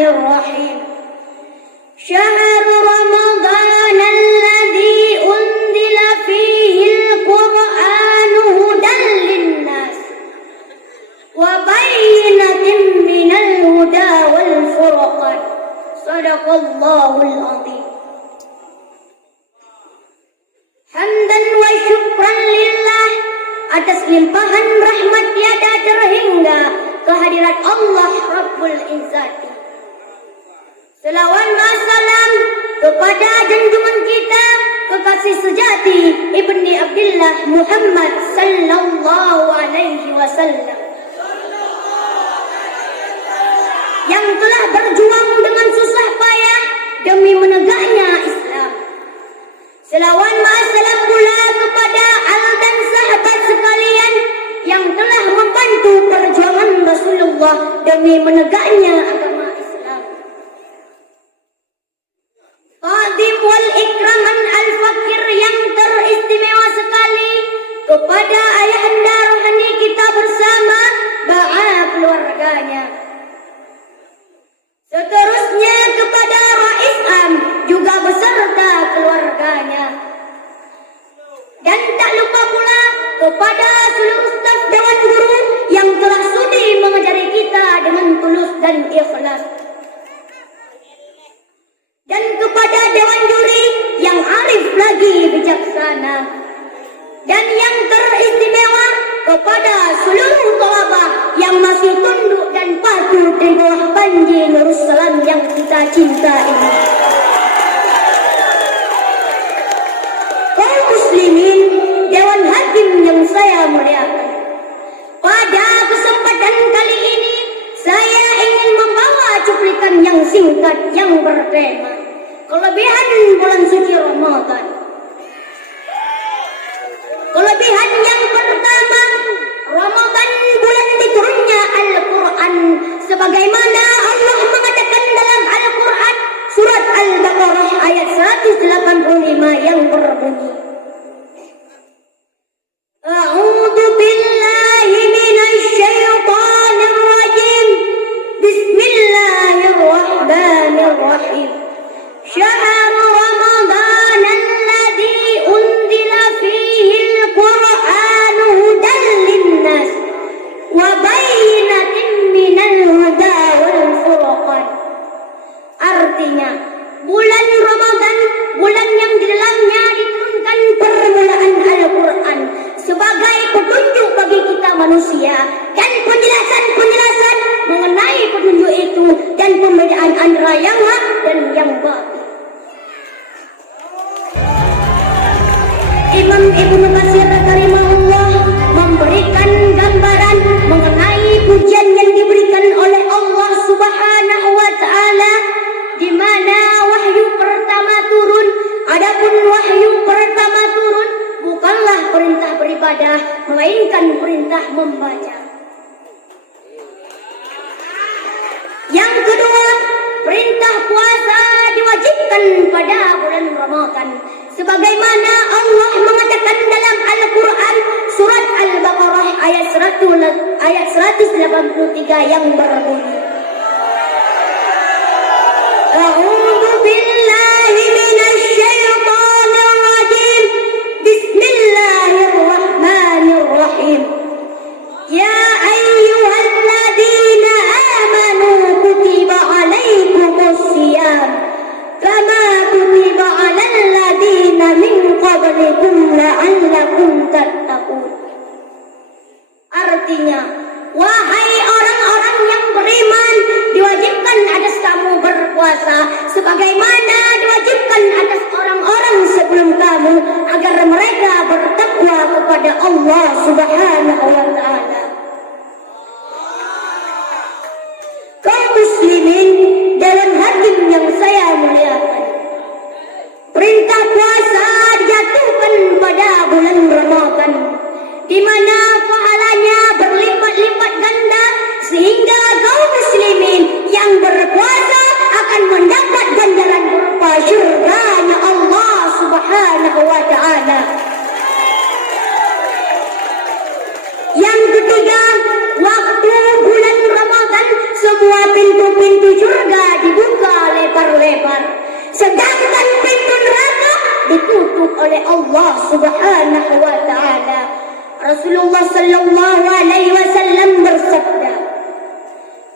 Bismillahirrahmanirrahim. Syahrul Ramadan alladzi unzila fihi al-Qur'an hudan lin-nas wa bayyinatin minal huda wal furqan. Shadaqallahul azim. Hamdan wa syukran lillah atas limpahan rahmat tiada terhingga kehadirat Allah Rabbul Izzati. Selawat wa salam kepada junjungan kita, kekasih sejati Ibni Abdillah Muhammad sallallahu alaihi wasallam, yang telah berjuang dengan susah payah demi menegaknya Islam. Selawat wa salam pula kepada al dan sahabat sekalian yang telah membantu perjuangan Rasulullah demi menegaknya agama Islam. Qadim wal ikraman al-fakir yang teristimewa sekali kepada ayahanda rohani kita bersama ba'a keluarganya. Seterusnya kepada Rais Am juga beserta keluarganya. Dan tak lupa pula kepada seluruh staf Dewan Guru yang telah sudi mengajari kita dengan tulus dan ikhlas. Dan kepada Dewan Juri yang arif lagi bijaksana. Dan yang teristimewa kepada seluruh thalabah yang masih tunduk dan patuh di bawah panji Nurussalam yang kita cinta ini. Kaum muslimin, Dewan Hakim yang saya muliakan, pada kesempatan kali ini saya ingin membawa cuplikan yang singkat yang bertema kelebihan bulan suci Ramadan. Kelebihan yang pertama, Ramadan bulan diturunnya Al-Quran, sebagaimana Allah mengatakan dalam Al-Quran surat Al-Baqarah ayat 185 yang berbunyi, A'udzu billahi minasy syaithanir rajim. Bismillahirrahmanirrahim. Syahrul Ramadan alladzi unzila fihi al-Qur'an hudan lin-nas wa bayyinatin minal huda wal furqan. Artinya, bulan Ramadan, bulan yang di dalamnya diturunkan permulaan Al-Quran sebagai petunjuk bagi kita manusia dan penjelasan-penjelasan mengenai petunjuk itu dan pembedaan antara yang hak dan yang batil. Imam Ibnu Katsir rahimahullah memberikan gambaran mengenai pujian yang diberikan oleh Allah Subhanahu wa taala, di mana wahyu pertama turun. Adapun wahyu pertama turun bukanlah perintah beribadah, melainkan perintah membaca. Yang kedua, perintah puasa diwajibkan pada bulan Ramadan, sebagaimana Allah mengatakan dalam Al-Quran surat Al-Baqarah ayat 183 yang berbunyi, A'udzu billahi minasy syaithanir rajim. Bismillahirrahmanirrahim. Ya ayyuhalladzina amanu kutiba alaikumus shiyam kama kutiba alal ladzina min qablikum la'allakum tattaqun. Artinya, wahai orang-orang yang beriman, diwajibkan atas kamu berpuasa sebagaimana diwajibkan atas orang-orang sebelum kamu, agar mereka bertakwa kepada Allah Subhanahu wa taala. Kaum muslimin, dalam hakim yang saya muliakan, perintah puasa dijatuhkan pada bulan Ramadan, di mana pahalanya berlipat-lipat ganda, sehingga kaum muslimin yang berpuasa akan mendapat ganjaran berupa syurganya Allah Subhanahu wa taala. Yang ketiga, waktu bulan Ramadan semua pintu-pintu surga oleh Allah Subhanahu wa taala. Rasulullah sallallahu alaihi wasallam bersabda,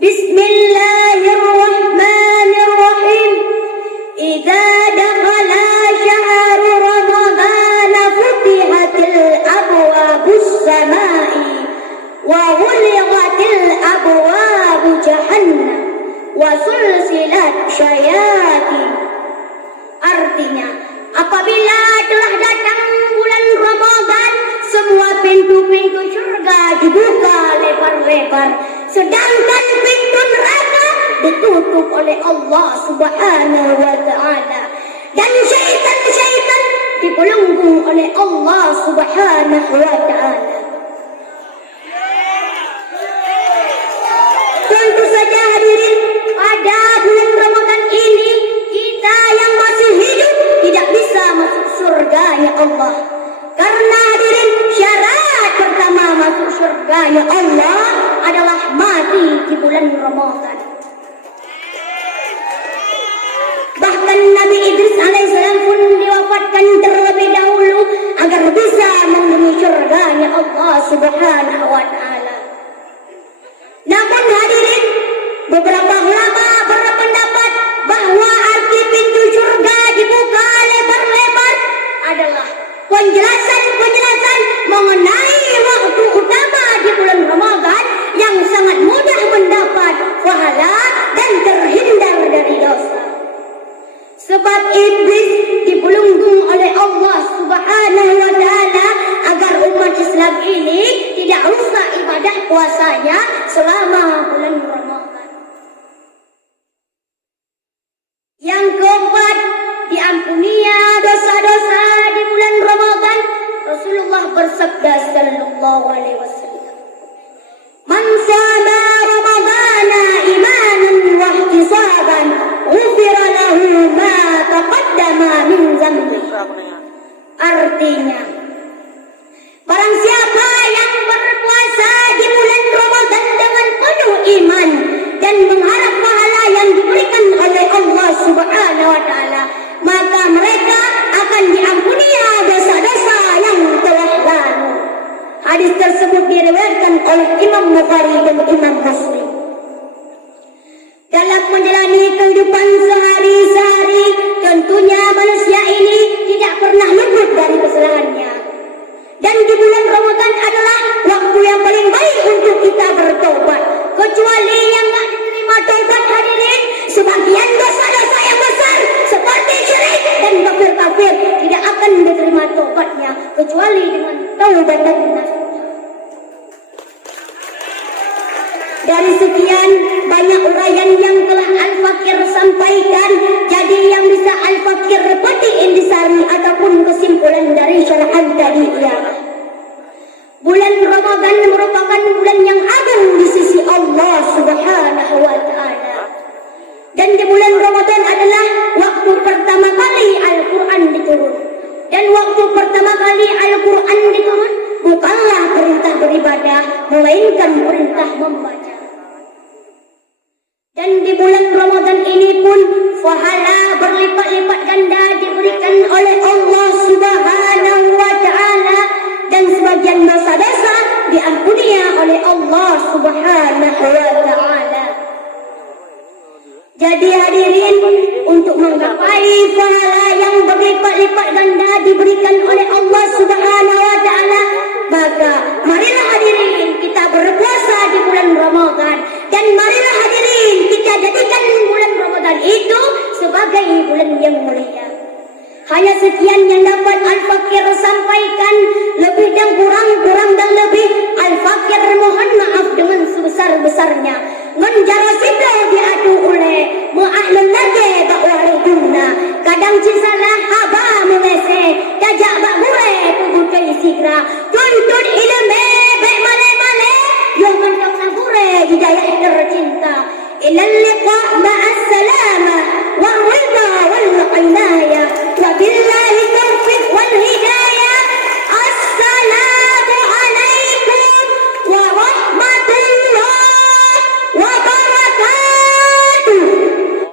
Bismillahirrahmanirrahim. Idza dakhala syahru Ramadan futihatil abwabus samai wa ghuliqatil abwabu jahannam wa sulsilat syayatin. Artinya, apabila telah datang bulan Ramadan, semua pintu-pintu surga dibuka lebar-lebar, sedangkan pintu neraka ditutup oleh Allah Subhanahu wa taala, dan syaitan-syaitan dibelenggu oleh Allah Subhanahu wa taala. Tentu saja hadirin, pada bulan Ramadan ini kita yang masih hidup tidak bisa masuk surga ya Allah. Karena hadirin, syarat pertama masuk surga ya Allah adalah mati di bulan Ramadan. Bahkan Nabi Idris alaihissalam pun diwafatkan terlebih dahulu agar bisa memenuhi surga ya Allah Subhanahu wa taala. Namun hadirin, beberapa ulama berpendapat bahwa arti pintu surga dibuka lebar-lebar adalah penjelasan-penjelasan mengenai waktu utama di bulan Ramadan yang sangat mudah mendapat pahala dan terhindar dari dosa. Sebab iblis dibelenggu oleh Allah Subhanahu wa taala agar umat Islam ini tidak rusak ibadah puasanya selama bulan Ramadan. Yang keempat, diampuninya dosa-dosa di bulan Ramadan. Rasulullah bersabda sallallahu alaihi wasallam, Man shama Ramadana imanan wa ihtisaban, ghufira lahu ma taqaddama min dhanbi. Artinya, barang siapa yang berpuasa di bulan Ramadan dengan penuh iman dan mengharap pahala yang diberikan oleh Allah Subhanahu wa taala, maka mereka akan diampuni dosa-dosa yang telah lalu. Hadis tersebut diriwayatkan oleh Imam Bukhari dan Imam Muslim. Dalam menjalani kehidupan sehari-hari, tentunya manusia ini tidak pernah luput dari kesalahannya. Dan di bulan Ramadan adalah waktu yang paling baik untuk kita bertobat. Kecuali yang tak diterima taubat hadirin, sebagian dosa-dosa yang besar seperti syirik dan kafir-kafir tidak akan diterima taubatnya kecuali dengan taubat dan nasuh. Dari sekian banyak uraian yang telah Al-Fakir sampaikan, jadi yang bisa Al-Fakir petik intisari ataupun kesimpulan dari syarahan tadi ialah bulan Ramadan merupakan bulan yang agung di sisi Allah Subhanahu wa taala. Dan di bulan Ramadan adalah waktu pertama kali Al-Quran diturun. Dan waktu pertama kali Al-Quran diturun bukanlah perintah beribadah, melainkan perintah membaca. Dan di bulan Ramadan ini pun pahala berlipat-lipat ganda diberikan oleh Allah Subhanahu wa taala, dan sebagian dosa-dosa diampuni oleh Allah Subhanahu wa taala. Jadi hadirin, untuk menggapai pahala yang berlipat-lipat ganda diberikan oleh Allah Subhanahu wa taala, maka marilah hadirin kita berpuasa di bulan Ramadan, dan marilah hadirin kita jadikan bulan Ramadan itu sebagai bulan yang mulia. Hanya sekian yang dapat Al-Fakir sampaikan, lebih dan kurang dan lebih Al-Fakir mohon maaf dengan sebesar-besarnya. Menjarasidah diadu oleh